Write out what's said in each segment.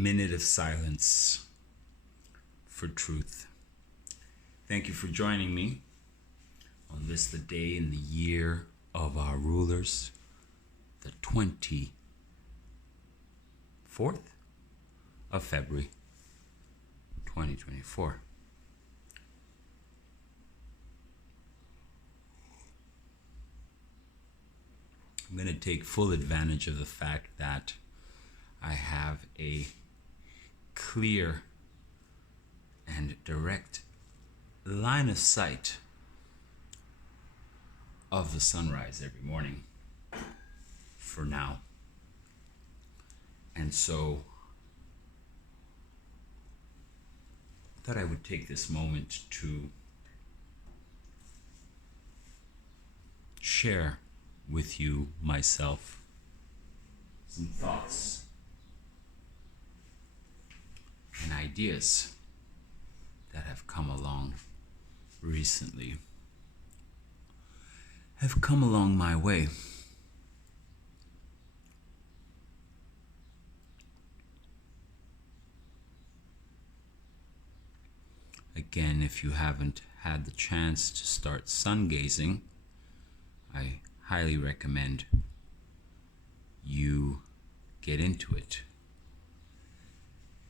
minute of silence for truth. Thank you for joining me on this, the day in the year of our rulers, the 24th of February, 2024. I'm going to take full advantage of the fact that I have a clear and direct line of sight of the sunrise every morning for now. And so I thought I would take this moment to share with you, myself, some thoughts and ideas that have come along recently, have come along my way. Again, if you haven't had the chance to start sun gazing, I highly recommend you get into it.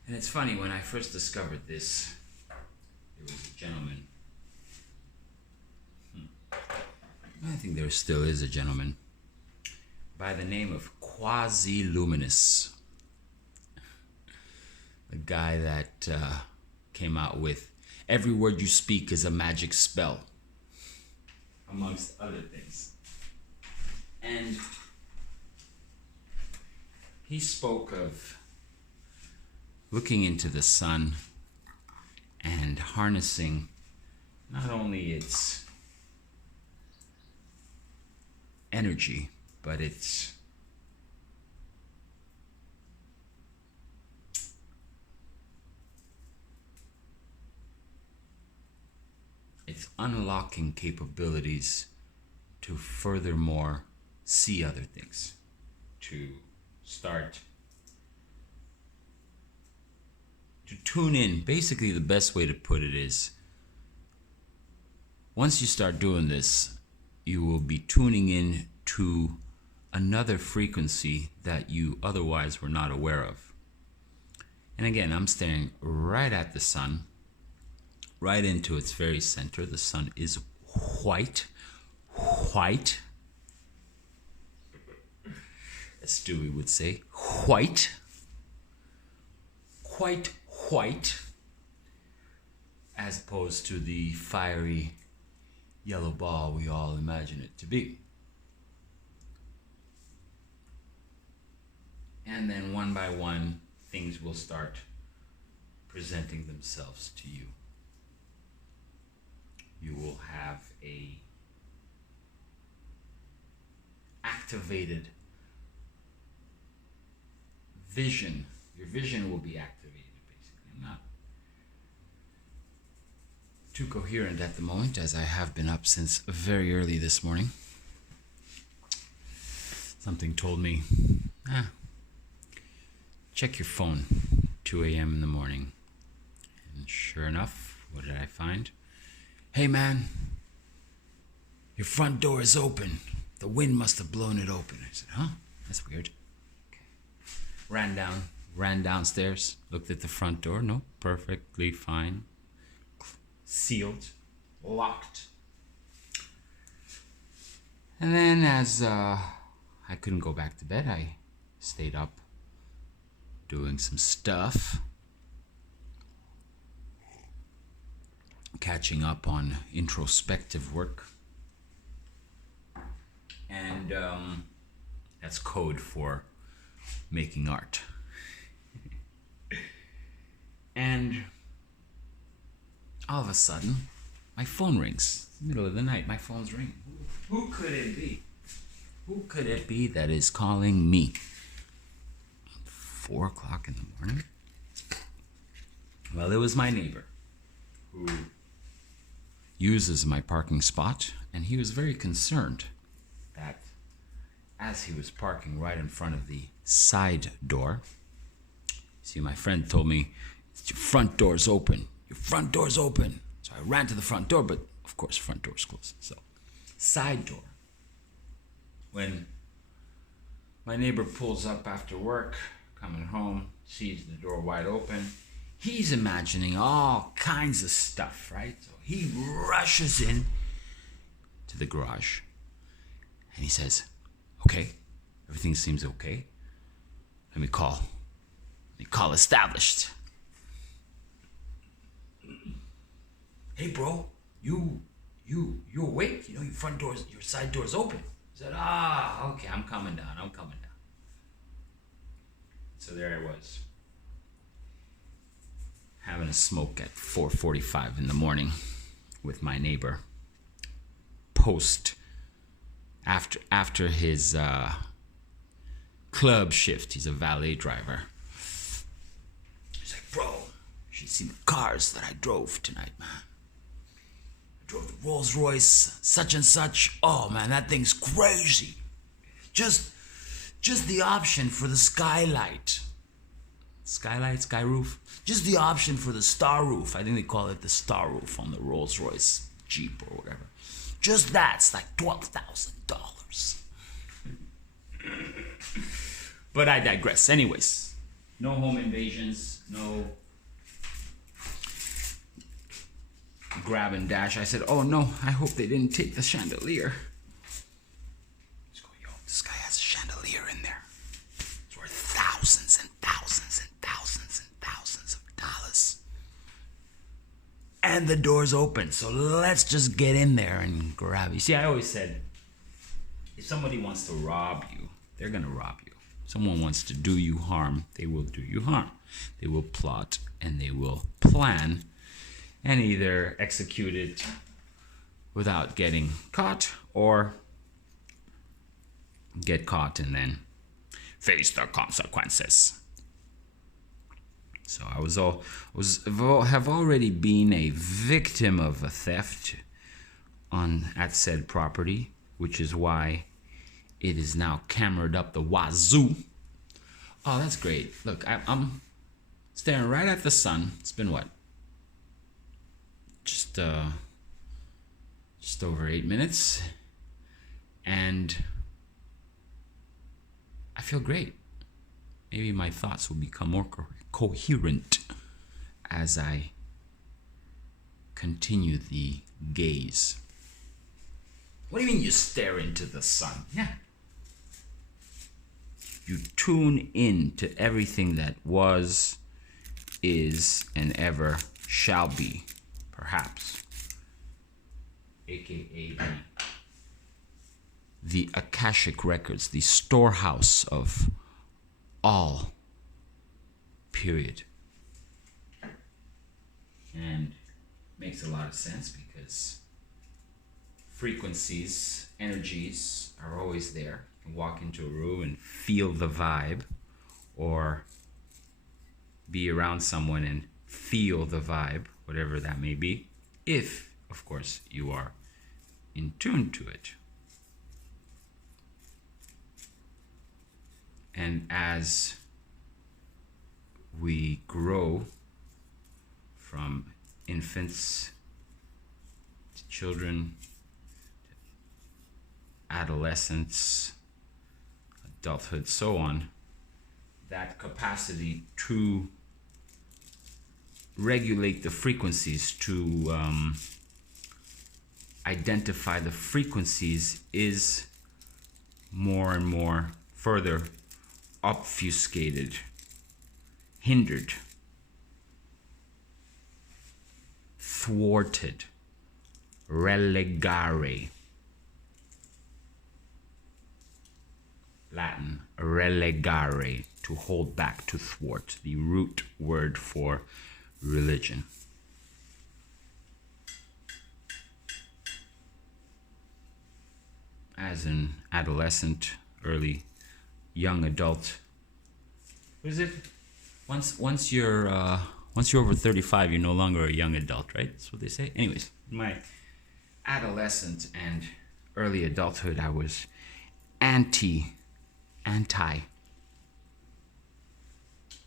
And it's funny, when I first discovered this, there was a gentleman, I think there still is a gentleman, by the name of Quasi-Luminous. The guy that came out with "Every word you speak is a magic spell," amongst other things. And he spoke of looking into the sun and harnessing not only its energy, but its unlocking capabilities to furthermore see other things, to start to tune in. Basically, the best way to put it is, once you start doing this, you will be tuning in to another frequency that you otherwise were not aware of. And again, I'm staring right at the sun, right into its very center. The sun is white, as Stewie would say, white, quite white, as opposed to the fiery yellow ball we all imagine it to be. And then one by one, things will start presenting themselves to you. You will have a activated vision. Your vision will be activated, basically. I'm not too coherent at the moment, as I have been up since very early this morning. Something told me, check your phone, 2 a.m. in the morning. And sure enough, what did I find? "Hey man, your front door is open. The wind must have blown it open." I said, "Huh? That's weird." Okay. Ran downstairs, looked at the front door. No, perfectly fine. Sealed, locked. And then as I couldn't go back to bed, I stayed up doing some stuff, catching up on introspective work. And that's code for making art. And all of a sudden, my phone rings. It's the middle of the night, my phone's ringing. Who could it be? Who could it be that is calling me? 4 o'clock in the morning? Well, it was my neighbor who uses my parking spot, and he was very concerned that as he was parking right in front of the side door, See, my friend told me, your front door's open. Your front door's open. So I ran to the front door, but of course, front door's closed. So, side door. When my neighbor pulls up after work, coming home, sees the door wide open, he's imagining all kinds of stuff, right? So he rushes in to the garage and he says, okay, everything seems okay. Let me call established. Hey bro, you awake? You know your side door's open. He said, okay, I'm coming down. So there I was, having a smoke at 4:45 in the morning with my neighbor. After his club shift, he's a valet driver. He's like, bro, you should see the cars that I drove tonight, man. I drove the Rolls Royce, such and such. Oh man, that thing's crazy. Just the option for the skylight. Sky roof. Just the option for the star roof. I think they call it the star roof on the Rolls Royce Jeep or whatever. Just that's like $12,000. But I digress. Anyways, no home invasions, no grab and dash. I said, oh no, I hope they didn't take the chandelier. Let's go, yo, this guy has a chandelier in there. It's worth thousands and thousands and thousands and thousands of dollars. And the door's open, so let's just get in there and grab it. You see, I always said, if somebody wants to rob you, they're gonna rob you. If someone wants to do you harm, they will do you harm. They will plot and they will plan and either execute it without getting caught or get caught and then face the consequences. So have already been a victim of a theft at said property, which is why it is now cameraed up the wazoo. Oh, that's great. Look, I'm staring right at the sun. It's been what? Just over 8 minutes. And I feel great. Maybe my thoughts will become more coherent as I continue the gaze. What do you mean you stare into the sun? Yeah. You tune in to everything that was, is, and ever shall be, perhaps. AKA the Akashic Records, the storehouse of all, period. And makes a lot of sense because frequencies, energies are always there. You can walk into a room and feel the vibe, or be around someone and feel the vibe, whatever that may be, if, of course, you are in tune to it. And as we grow from infants to children, to adolescence, adulthood, so on, that capacity to regulate the frequencies, to identify the frequencies is more and more further obfuscated, hindered, thwarted, relegare. Latin, relegare, to hold back, to thwart, the root word for religion. As an adolescent, early young adult, what is it? Once you're over 35, you're no longer a young adult, right? That's what they say. Anyways, in my adolescent and early adulthood, I was anti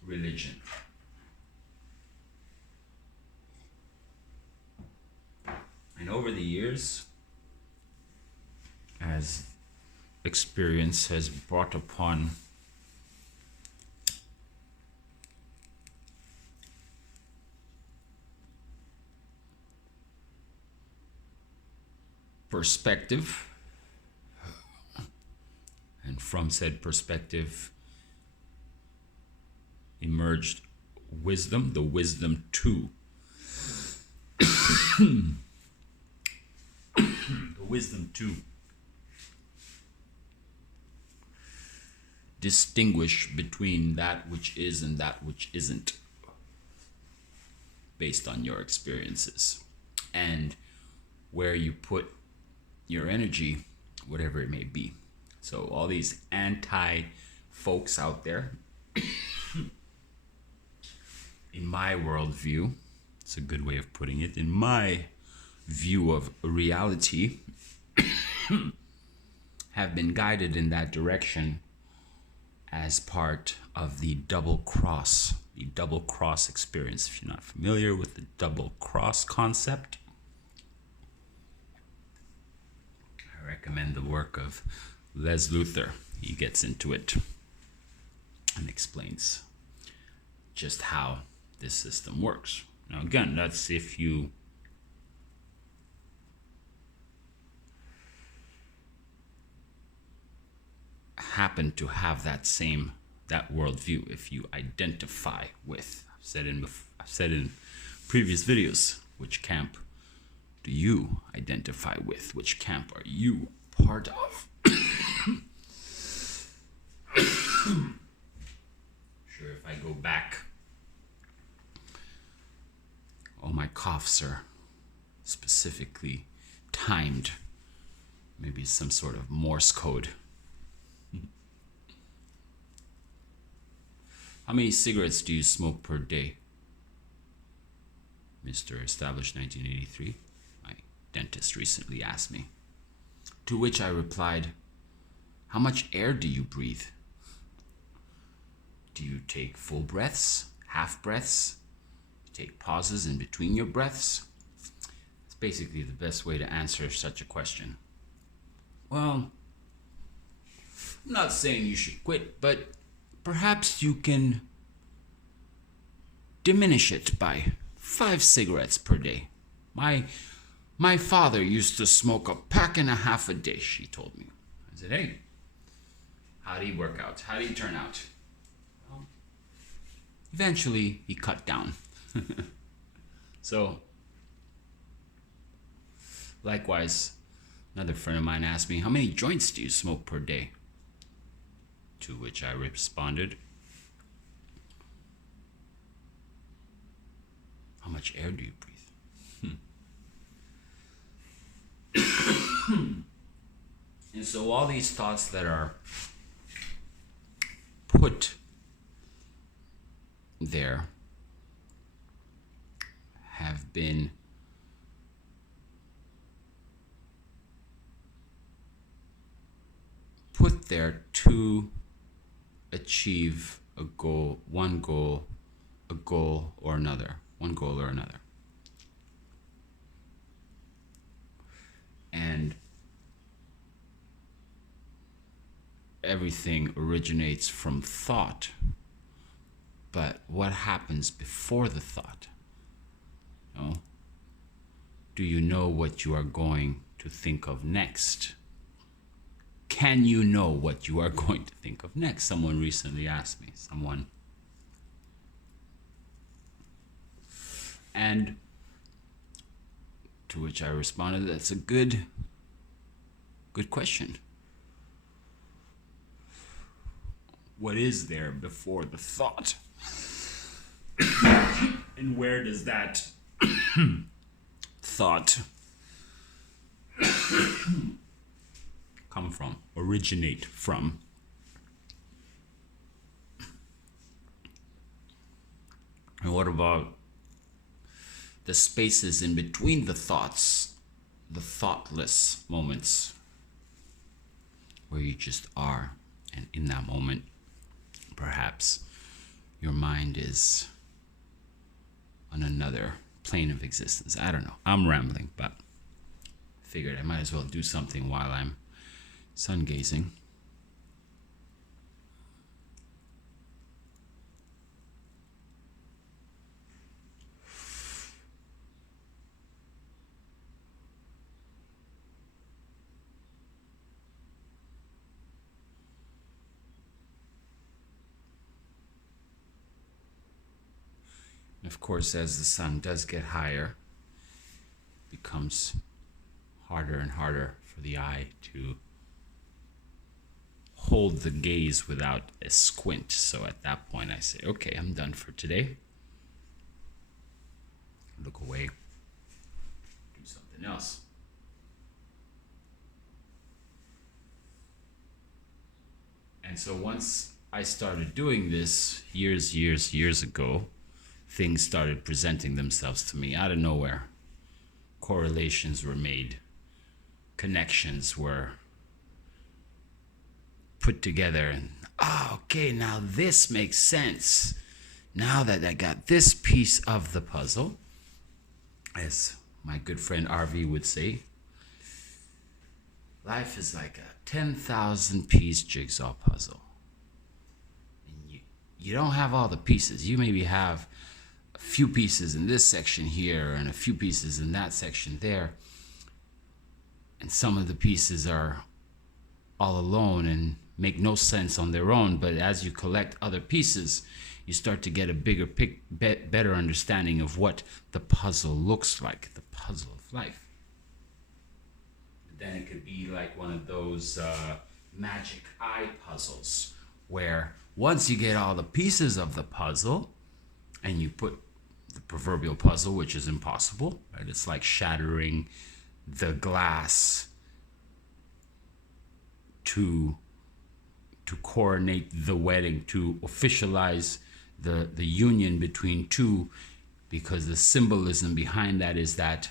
religion. And over the years, as experience has brought upon perspective, and from said perspective emerged wisdom, the wisdom to the wisdom to distinguish between that which is and that which isn't, based on your experiences and where you put your energy, whatever it may be. So all these anti-folks out there, in my worldview, it's a good way of putting it, in my view of reality, have been guided in that direction as part of the double cross experience. If you're not familiar with the double cross concept, I recommend the work of Les Luther. He gets into it and explains just how this system works. Now again, that's if you happen to have that worldview, if you identify with. I've said in previous videos, which camp do you identify with? Which camp are you part of? Sure, if I go back, all my coughs are specifically timed. Maybe it's some sort of Morse code. How many cigarettes do you smoke per day? Mr. Established 1983. My dentist recently asked me. To which I replied, how much air do you breathe? Do you take full breaths, half breaths? Take pauses in between your breaths? It's basically the best way to answer such a question. Well, I'm not saying you should quit, but perhaps you can diminish it by 5 cigarettes per day. My father used to smoke a pack and a half a day, she told me. I said, hey, how did he work out? How did he turn out? Well, eventually, he cut down. So, likewise, another friend of mine asked me, how many joints do you smoke per day? To which I responded, how much air do you breathe? And so all these thoughts that are put there have been put there to achieve a goal or another. And everything originates from thought. But what happens before the thought? No? Do you know what you are going to think of next? Can you know what you are going to think of next? Someone recently asked me. And to which I responded, that's a good question. What is there before the thought? And where does that thought come from, originate from? And what about the spaces in between the thoughts, the thoughtless moments where you just are, and in that moment, perhaps your mind is on another plane of existence. I don't know. I'm rambling, but figured I might as well do something while I'm sun gazing. Of course, as the sun does get higher, it becomes harder and harder for the eye to hold the gaze without a squint. So at that point, I say, okay, I'm done for today. Look away, do something else. And so once I started doing this years ago, things started presenting themselves to me out of nowhere. Correlations were made. Connections were put together. And, okay, now this makes sense. Now that I got this piece of the puzzle, as my good friend RV would say, life is like a 10,000 piece jigsaw puzzle. And you don't have all the pieces. You maybe have a few pieces in this section here and a few pieces in that section there. And some of the pieces are all alone and make no sense on their own. But as you collect other pieces, you start to get a bigger, better understanding of what the puzzle looks like, the puzzle of life. But then it could be like one of those magic eye puzzles, where once you get all the pieces of the puzzle and you put the proverbial puzzle, which is impossible, right? It's like shattering the glass to coronate the wedding, to officialize the union between two, because the symbolism behind that is that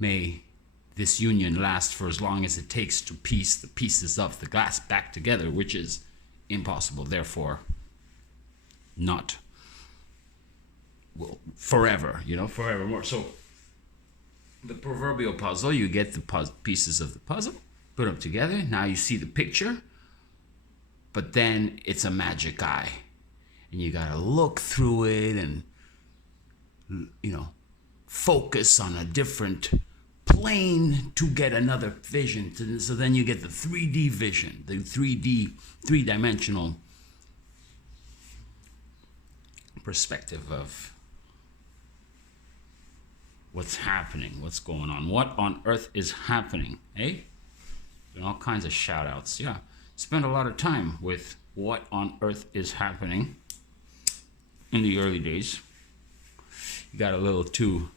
may this union last for as long as it takes to piece the pieces of the glass back together, which is impossible, therefore not, well, forever, forevermore. So the proverbial puzzle, you get the pieces of the puzzle, put them together, now you see the picture, but then it's a magic eye. And you gotta look through it and, focus on a different plane to get another vision. So then you get the 3D vision, the 3-dimensional perspective of what's happening, what's going on, what on earth is happening, eh? And all kinds of shout outs. Yeah, spent a lot of time with what on earth is happening in the early days. You got a little too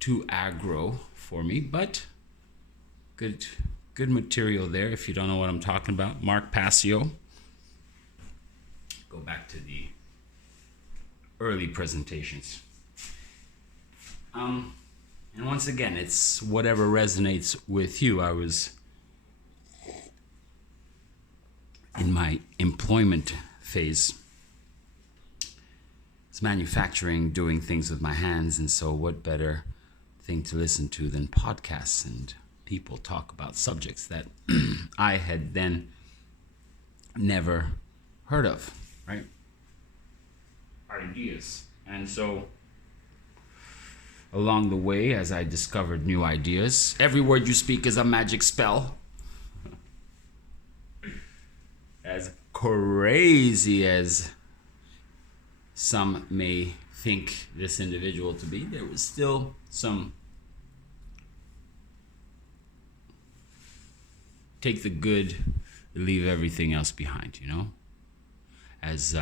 aggro for me, but good material there. If you don't know what I'm talking about, Mark Passio. Go back to the early presentations. And once again, it's whatever resonates with you. I was in my employment phase. It's manufacturing, doing things with my hands, and so what better thing to listen to than podcasts and people talk about subjects that I had then never heard of, right? Ideas. And so along the way, as I discovered new ideas, every word you speak is a magic spell. As crazy as some may think this individual to be, there was still some take the good, leave everything else behind, As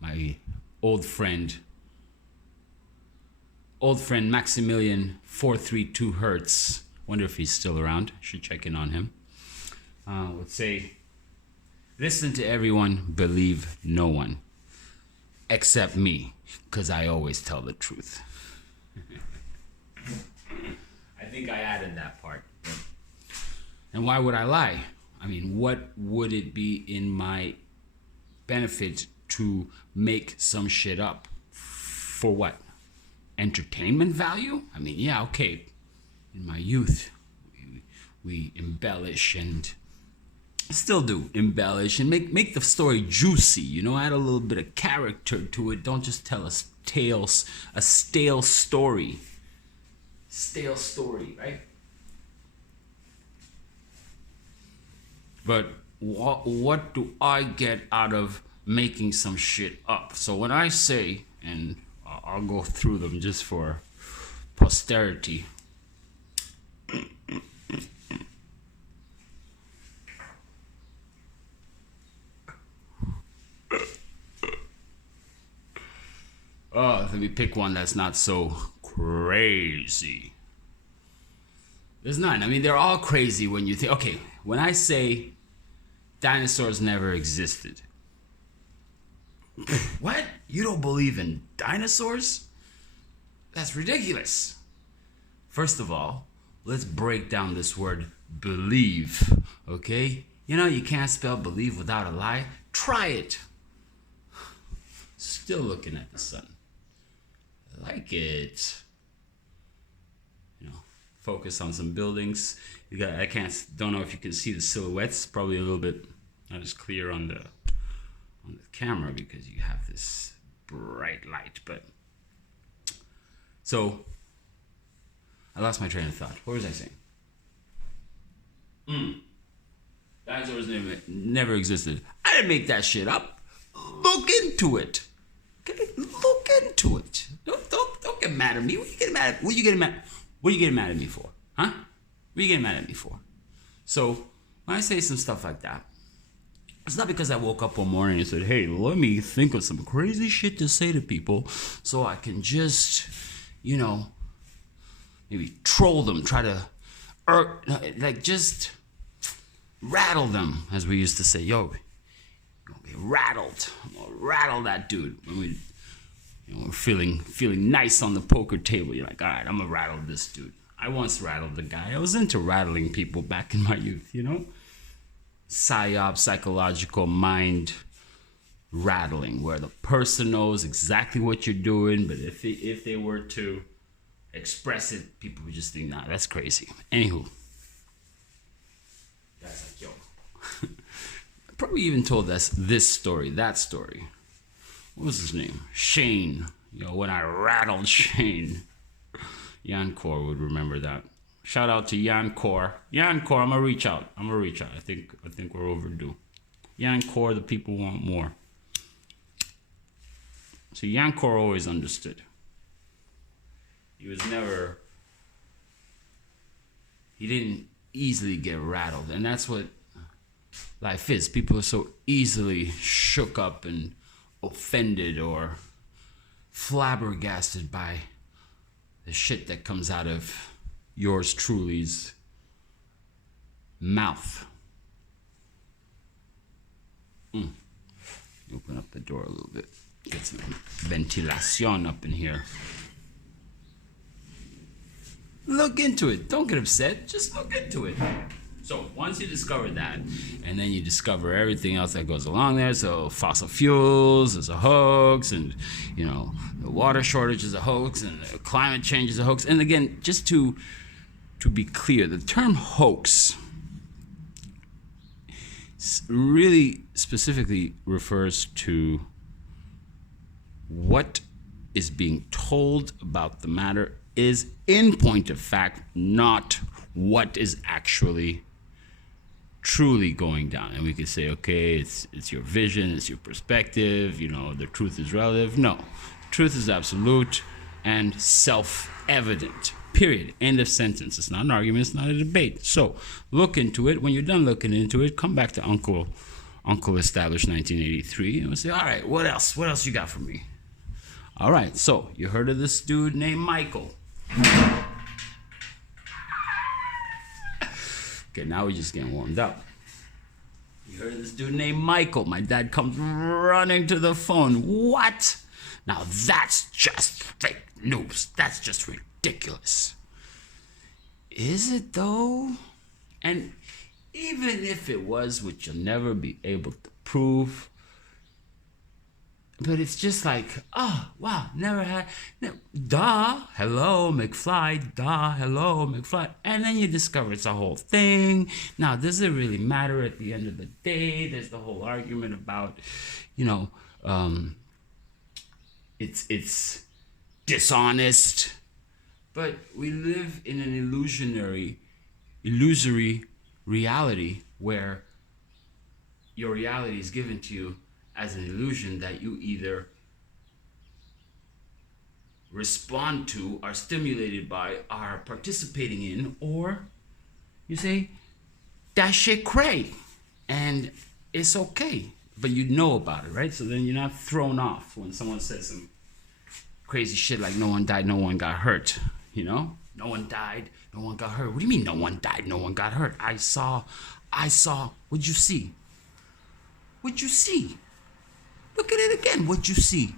my old friend Maximilian 432 Hertz, wonder if he's still around, should check in on him, would say, listen to everyone, believe no one, except me, because I always tell the truth. I think I added that part. And why would I lie? I mean, what would it be in my benefit to make some shit up. For what? Entertainment value? I mean, yeah, okay. In my youth, we embellish and still do embellish and make the story juicy, you know, add a little bit of character to it. Don't just tell us tales, a stale story. Stale story, right? But what do I get out of making some shit up? So when I say, and I'll go through them just for posterity. Oh, let me pick one that's not so crazy. There's none. I mean, they're all crazy when you think, okay, when I say dinosaurs never existed. What? You don't believe in dinosaurs? That's ridiculous. First of all, let's break down this word believe, okay? You know, you can't spell believe without a lie. Try it. Still looking at the sun. I like it. You know, focus on some buildings. Don't know if you can see the silhouettes. Probably a little bit not as clear on the camera because you have this bright light. But so I lost my train of thought. What was I saying? Dinosaurs never existed. I didn't make that shit up. Look into it. Okay? Look into it. Don't get mad at me. What are you getting mad at me for? Huh? What are you getting mad at me for? So when I say some stuff like that, it's not because I woke up one morning and said, hey, let me think of some crazy shit to say to people so I can just, you know, maybe troll them, try to, just rattle them, as we used to say. Yo, you're gonna be rattled. I'm gonna rattle that dude. When we're feeling nice on the poker table, you're like, all right, I'm gonna rattle this dude. I once rattled a guy. I was into rattling people back in my youth, you know? Psyop, psychological mind rattling, where the person knows exactly what you're doing, but if they were to express it, people would just think, nah, that's crazy. Anywho, guys like, yo, I probably even told us that story. What was his name? Shane. Yo, when I rattled Shane. Yankor would remember that. Shout out to Yankor. Yankor, I'm gonna reach out. I think we're overdue. Yankor, the people want more. So Yankor always understood. He didn't easily get rattled. And that's what life is. People are so easily shook up and offended or flabbergasted by the shit that comes out of yours truly's mouth. Open up the door a little bit. Get some ventilation up in here. Look into it. Don't get upset. Just look into it. So once you discover that, and then you discover everything else that goes along there, so fossil fuels is a hoax, and you know the water shortage is a hoax, and climate change is a hoax. And again, just to be clear, the term hoax really specifically refers to what is being told about the matter is in point of fact, not what is actually truly going down. And we could say, okay, it's your vision, it's your perspective, you know, the truth is relative. No, truth is absolute and self-evident. Period. End of sentence. It's not an argument, it's not a debate. So look into it. When you're done looking into it, come back to Uncle Established 1983 and we'll say, all right, what else? What else you got for me? All right, so you heard of this dude named Michael. Okay, now we're just getting warmed up. You heard of this dude named Michael. My dad comes running to the phone. What? Now that's just fake news. That's just ridiculous. Is it though? And even if it was, which you'll never be able to prove, But it's just like, oh, wow, never had, duh, hello, McFly, duh, hello, McFly. And then you discover it's a whole thing. Now, does it really matter at the end of the day? There's the whole argument about, you know, it's dishonest. But we live in an illusory reality where your reality is given to you as an illusion that you either respond to, are stimulated by, are participating in, or you say, that shit cray, and it's okay, but you know about it, right? So then you're not thrown off when someone says some crazy shit like no one died, no one got hurt, you know? No one died, no one got hurt. What do you mean no one died, no one got hurt? I saw, what'd you see? What'd you see? Look at it again. What'd you see?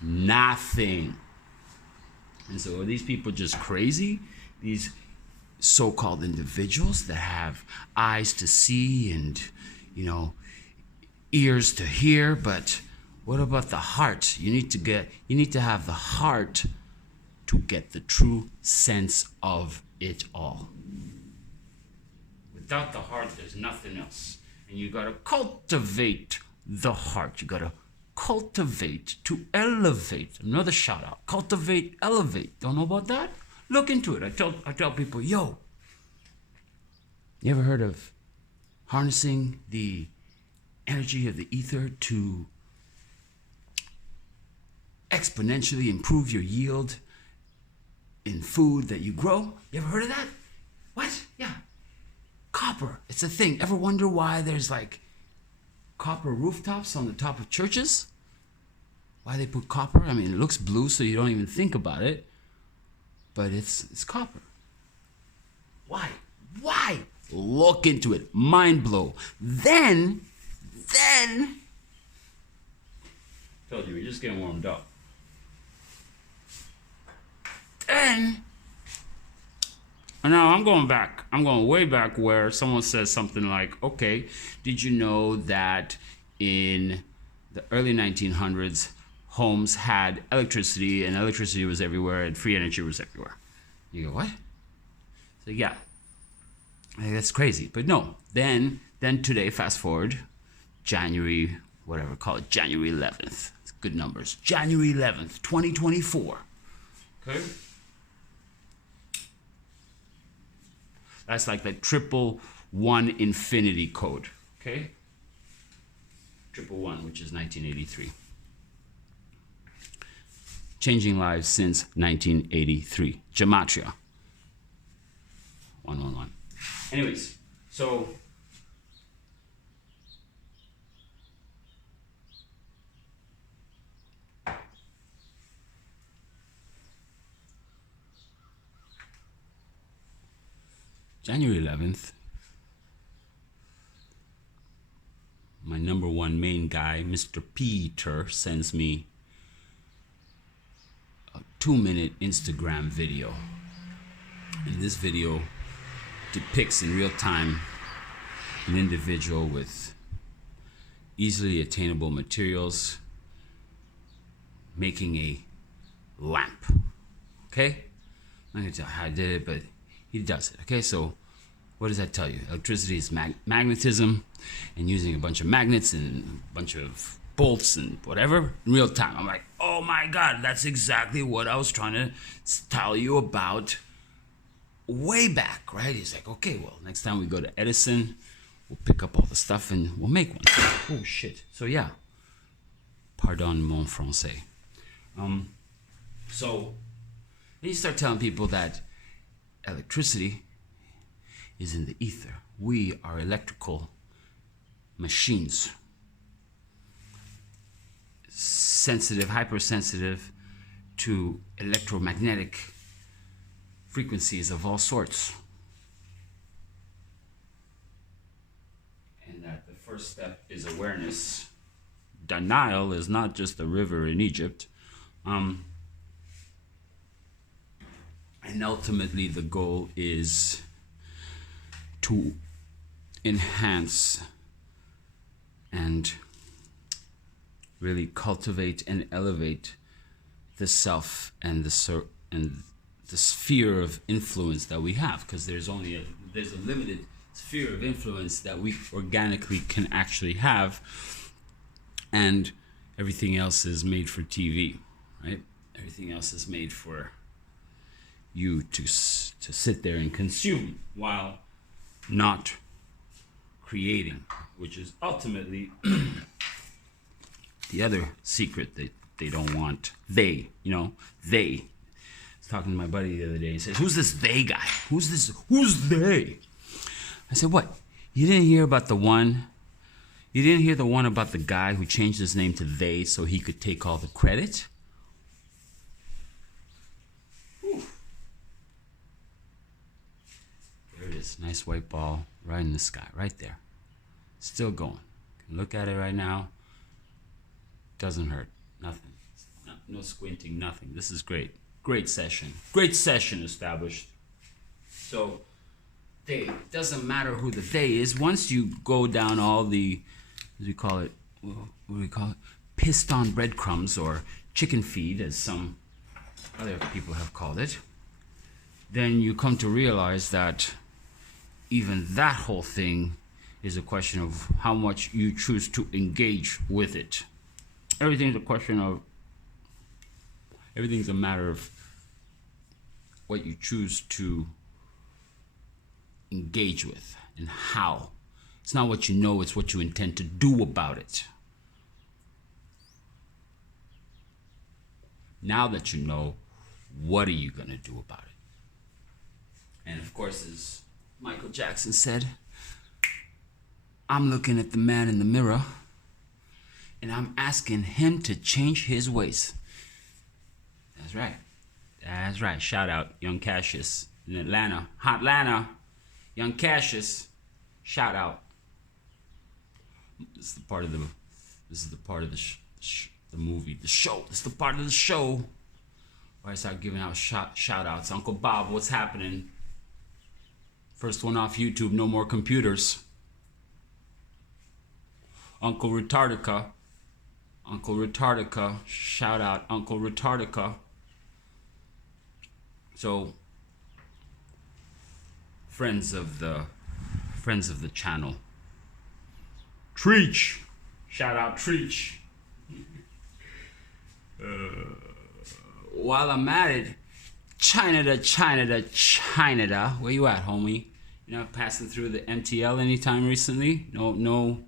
Nothing. And so are these people just crazy? These so-called individuals that have eyes to see and, you know, ears to hear, but what about the heart? You need to have the heart to get the true sense of it all. Without the heart, there's nothing else. And you gotta cultivate the heart. You gotta cultivate to elevate. Another shout out. Cultivate, elevate. Don't know about that? Look into it. I tell people, yo, you ever heard of harnessing the energy of the ether to exponentially improve your yield in food that you grow? You ever heard of that? What? Yeah. Copper. It's a thing. Ever wonder why there's like copper rooftops on the top of churches? Why they put copper? I mean, it looks blue, so you don't even think about it. But it's copper. Why? Why? Look into it. Mind blow. Then, told you, we're just getting warmed up. Then, now I'm going back. I'm going way back where someone says something like, okay, did you know that in the early 1900s, homes had electricity and electricity was everywhere and free energy was everywhere? You go, what? So yeah, that's crazy. But no, then today, fast forward, January, whatever, call it January 11th. It's good numbers. January 11th, 2024. Okay? That's like the 111 infinity code, okay? 111, which is 1983. Changing lives since 1983. Gematria. 111. Anyways, so January 11th, my number one main guy, Mr. Peter, sends me a 2-minute Instagram video. And this video depicts in real time an individual with easily attainable materials making a lamp. Okay? I'm not going to tell you how I did it, but he does it. Okay, so what does that tell you? Electricity is magnetism, and using a bunch of magnets and a bunch of bolts and whatever in real time. I'm like, oh my God, that's exactly what I was trying to tell you about way back, right? He's like, okay, well, next time we go to Edison, we'll pick up all the stuff and we'll make one. Oh shit. So yeah, pardon mon français. So then you start telling people that electricity is in the ether. We are electrical machines. Sensitive, hypersensitive to electromagnetic frequencies of all sorts. And that the first step is awareness. Denial is not just a river in Egypt. And ultimately the goal is to enhance and really cultivate and elevate the self and the sphere of influence that we have, because there's a limited sphere of influence that we organically can actually have, and everything else is made for TV, right? Everything else is made for you to sit there and consume while not creating, which is ultimately the other secret that they don't want. They. I was talking to my buddy the other day. He says, "Who's this they guy? Who's they?" I said, "What? You didn't hear about the one? You didn't hear the one about the guy who changed his name to they so he could take all the credit?" Whew. There it is. Nice white ball right in the sky, right there. Still going. Can look at it right now. Doesn't hurt. Nothing. No squinting, nothing. This is great. Great session. Great session established. So, they. Doesn't matter who the they is. Once you go down all the, as we call it, what do we call it? Pissed on breadcrumbs, or chicken feed, as some other people have called it, then you come to realize that even that whole thing is a question of how much you choose to engage with it. Everything's a matter of what you choose to engage with and how. It's not what you know, it's what you intend to do about it. Now that you know, what are you going to do about it? And of course, as Michael Jackson said, I'm looking at the man in the mirror and I'm asking him to change his ways. That's right. That's right. Shout out Young Cassius in Atlanta. Hotlanta. Young Cassius. Shout out. This is the part of the movie, the show. This is the part of the show where I start giving out shout outs. Uncle Bob, what's happening? First one off YouTube, no more computers. Uncle Retardica. Shout out Uncle Retardica. So, friends of the channel. Treach. Shout out Treach. While I'm at it, China. Where you at, homie? You're not passing through the MTL anytime recently? No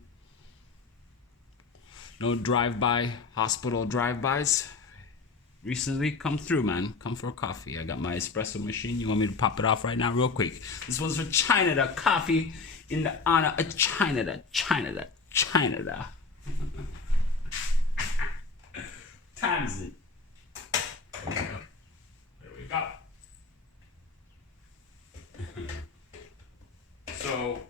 drive-by, hospital drive-bys recently? Come through, man. Come for a coffee. I got my espresso machine. You want me to pop it off right now real quick? This one's for China, coffee in the honor of China. Times it. There we go. So,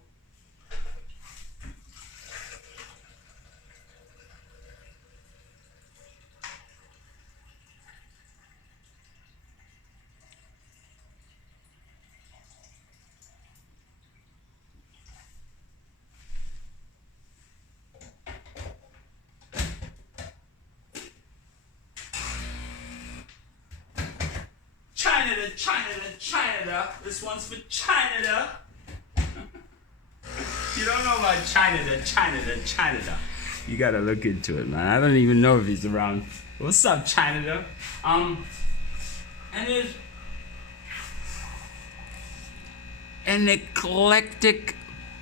China. This one's for China. You don't know about China. You gotta look into it, man. I don't even know if he's around. What's up, China? And there's an eclectic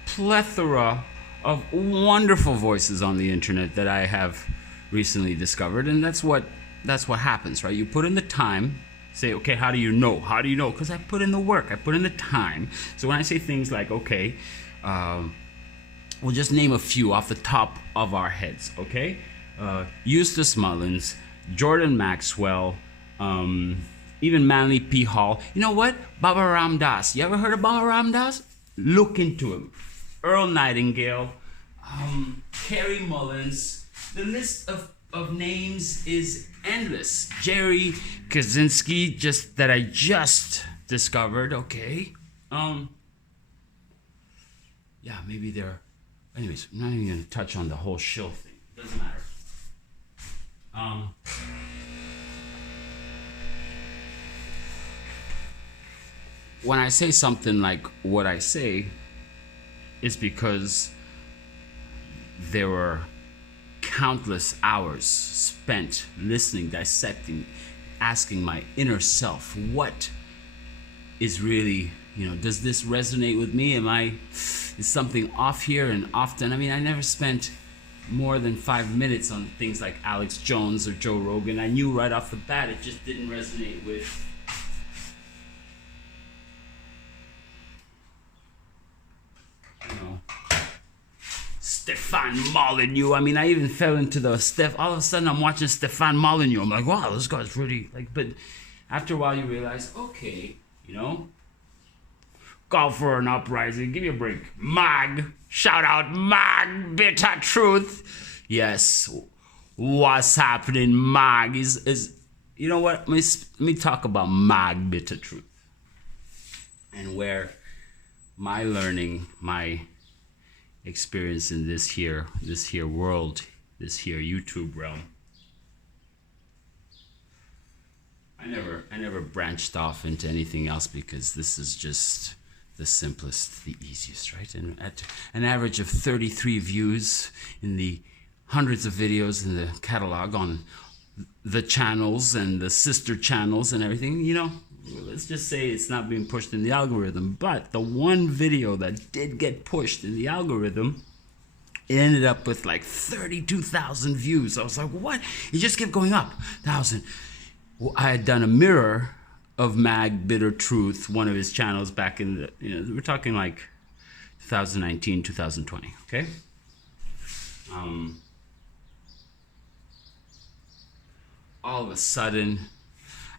plethora of wonderful voices on the internet that I have recently discovered, and that's what happens, right? You put in the time. Say, okay, how do you know? Because I put in the work. I put in the time. So when I say things like, okay, we'll just name a few off the top of our heads, okay? Eustace Mullins, Jordan Maxwell, even Manly P. Hall. You know what? Baba Ram Das. You ever heard of Baba Ram Das? Look into him. Earl Nightingale, Carrie Mullins. The list of names is endless. Jerry Kaczynski, that I just discovered. Okay. Yeah, maybe they're. Anyways, I'm not even gonna touch on the whole shill thing. Doesn't matter. when I say something like what I say, it's because there were countless hours spent listening, dissecting, asking my inner self, what is really, does this resonate with me? Is something off here? And often, I never spent more than 5 minutes on things like Alex Jones or Joe Rogan. I knew right off the bat it just didn't resonate with Stefan Molyneux. I even fell into all of a sudden I'm watching Stefan Molyneux. I'm like, wow, this guy's really but after a while you realize, okay, call for an uprising, give me a break. Mag, shout out Mag, bitter truth. Yes, what's happening, Mag, is you know what, let me talk about Mag, bitter truth, and where my learning, my experience in this here world, this here YouTube realm. I never branched off into anything else because this is just the simplest, the easiest, right? And at an average of 33 views in the hundreds of videos in the catalog on the channels and the sister channels and everything, let's just say it's not being pushed in the algorithm, but the one video that did get pushed in the algorithm, it ended up with like 32,000 views. I was like, what? It just kept going up. 1,000. Well, I had done a mirror of Mag Bitter Truth, one of his channels back in the, we're talking like 2019, 2020, okay? All of a sudden,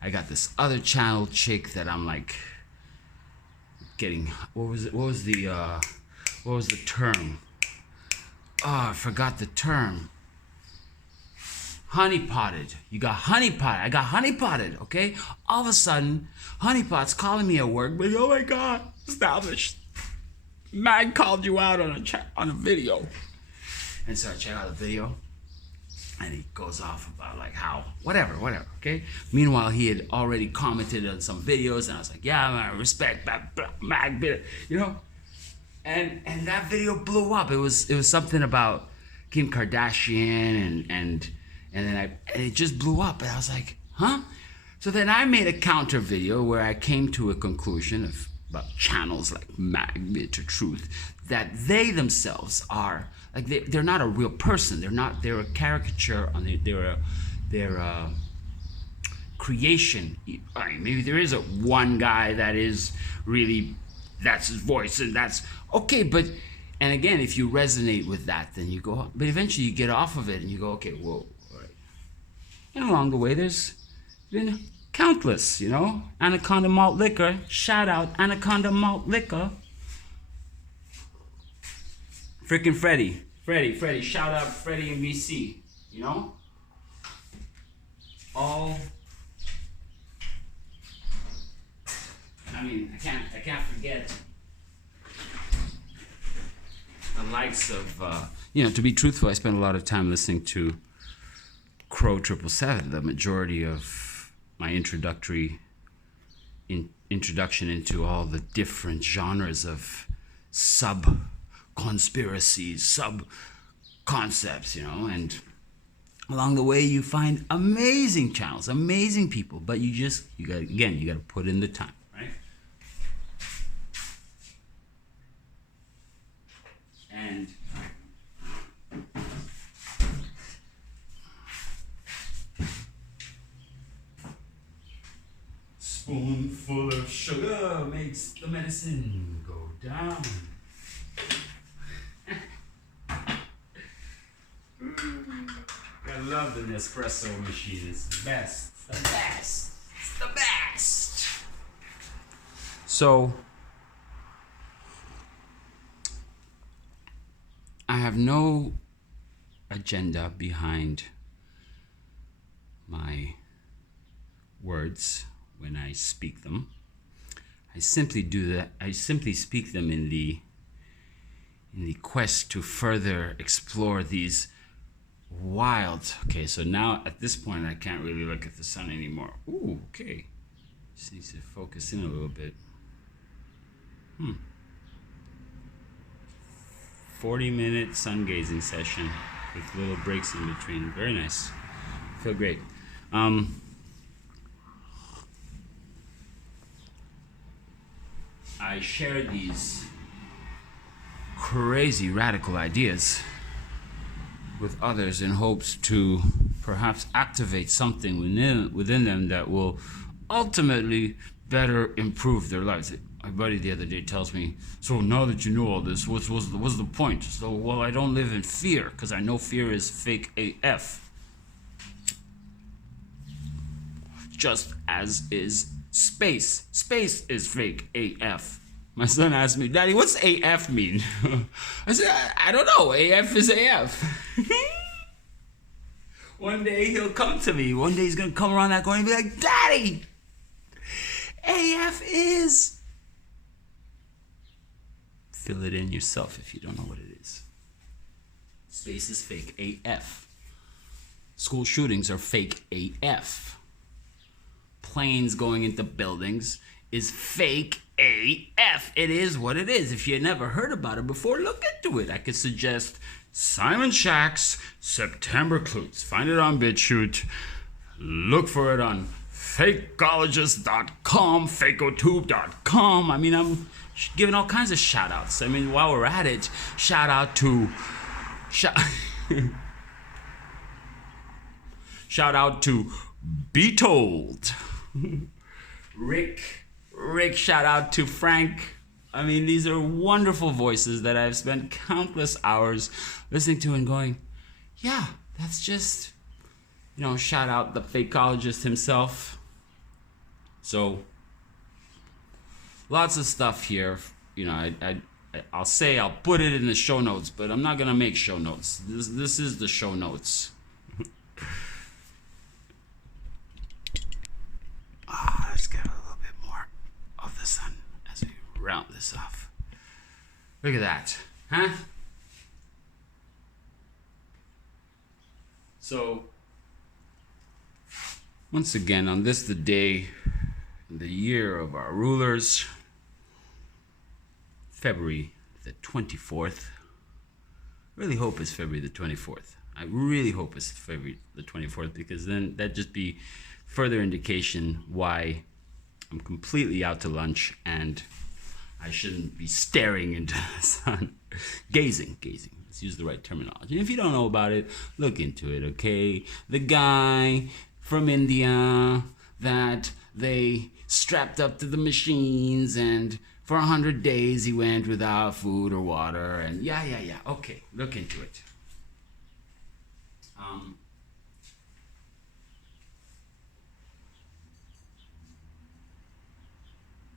I got this other channel chick that I'm like getting, what was the term? Oh, I forgot the term. Honeypotted. You got honeypotted. I got honeypotted, okay? All of a sudden, honeypot's calling me at work, but oh my God, established. Mag called you out on a video. And so I check out the video, and he goes off about like how, whatever, okay? Meanwhile, he had already commented on some videos, and I was like, yeah, man, respect, Mag, and that video blew up. It was something about Kim Kardashian, and then it just blew up, and I was like, huh? So then I made a counter video where I came to a conclusion about channels like Mag Bitter Truth, that they themselves are like they're not a real person. They're a caricature on they're a creation. Maybe there is one guy that is really, that's his voice, and that's okay, but and again, if you resonate with that, then you go, but eventually you get off of it and you go, okay, whoa, all right. And along the way, there's been countless, Anaconda Malt Liquor, shout out Anaconda Malt Liquor. Freaking Freddie, shout out Freddie in BC, all, I can't forget the likes of, to be truthful, I spent a lot of time listening to Crow 777, the majority of my introduction into all the different genres of sub-conspiracies, sub-concepts, and along the way you find amazing channels, amazing people, but you gotta put in the time, right? And spoonful of sugar makes the medicine go down. I love the Nespresso machine. It's the best. It's the best. It's the best. So, I have no agenda behind my words when I speak them. I simply do that. I simply speak them in the quest to further explore these wild. Okay, so now at this point I can't really look at the sun anymore. Ooh, okay. Just needs to focus in a little bit. 40-minute sun gazing session with little breaks in between. Very nice. Feel great. I shared these crazy radical ideas with others in hopes to perhaps activate something within them that will ultimately better improve their lives. My buddy the other day tells me, so now that you know all this, what's the point? So, well, I don't live in fear because I know fear is fake AF. Just as is space. Space is fake AF. My son asked me, Daddy, what's AF mean? I said, I don't know. AF is AF. One day he'll come to me. One day he's going to come around that corner and be like, Daddy, AF is... Fill it in yourself if you don't know what it is. Space is fake AF. School shootings are fake AF. Planes going into buildings is fake AF. It is what it is. If you never heard about it before, look into it. I could suggest Simon Shack's September Clues. Find it on BitChute. Look for it on fakeologist.com, fakotube.com. I mean, I'm giving all kinds of shout outs. I mean, while we're at it, shout out to Be Told. Rick, shout out to Frank. I mean, these are wonderful voices that I've spent countless hours listening to and going, yeah, that's just, shout out the fakeologist himself. So, lots of stuff here. I'll put it in the show notes, but I'm not going to make show notes. This is the show notes. Let's get a little bit more of the sun as we round this off. Look at that, huh? So, once again, on this, the day, the year of our rulers, February the 24th. Really hope it's February the 24th. I really hope it's February the 24th, because then that'd just be further indication why I'm completely out to lunch and I shouldn't be staring into the sun. Gazing. Let's use the right terminology. And if you don't know about it, look into it, okay? The guy from India that they strapped up to the machines, and for 100 days he went without food or water, and yeah. Okay, look into it.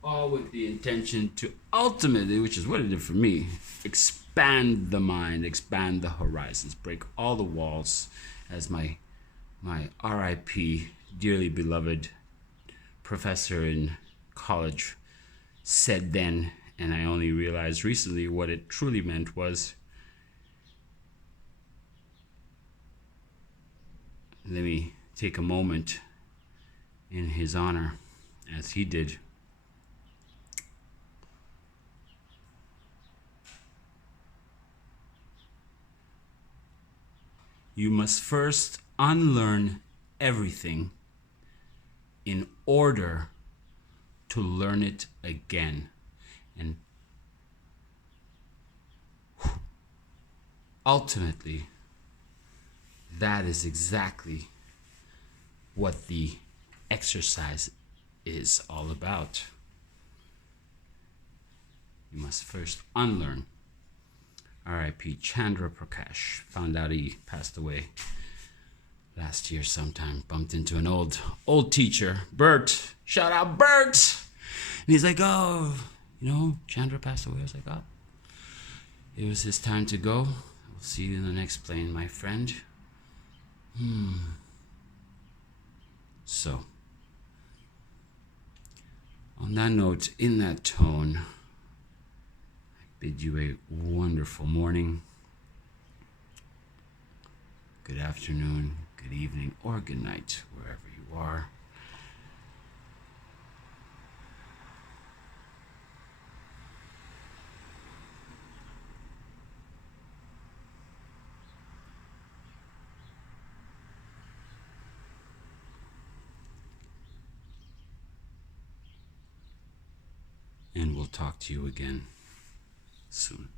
All with the intention to ultimately, which is what it did for me, expand the mind, expand the horizons, break all the walls, as my R.I.P. dearly beloved professor in college said then, and I only realized recently what it truly meant was, let me take a moment in his honor, as he did. You must first unlearn everything in order to learn it again. And ultimately, that is exactly what the exercise is all about. You must first unlearn. R.I.P. Chandra Prakash. Found out he passed away last year sometime. Bumped into an old teacher, Bert. Shout out Bert! And he's like, oh, Chandra passed away. I was like, oh, it was his time to go. We'll see you in the next plane, my friend. So, on that note, in that tone, bid you a wonderful morning, good afternoon, good evening, or good night, wherever you are. and we'll talk to you again soon.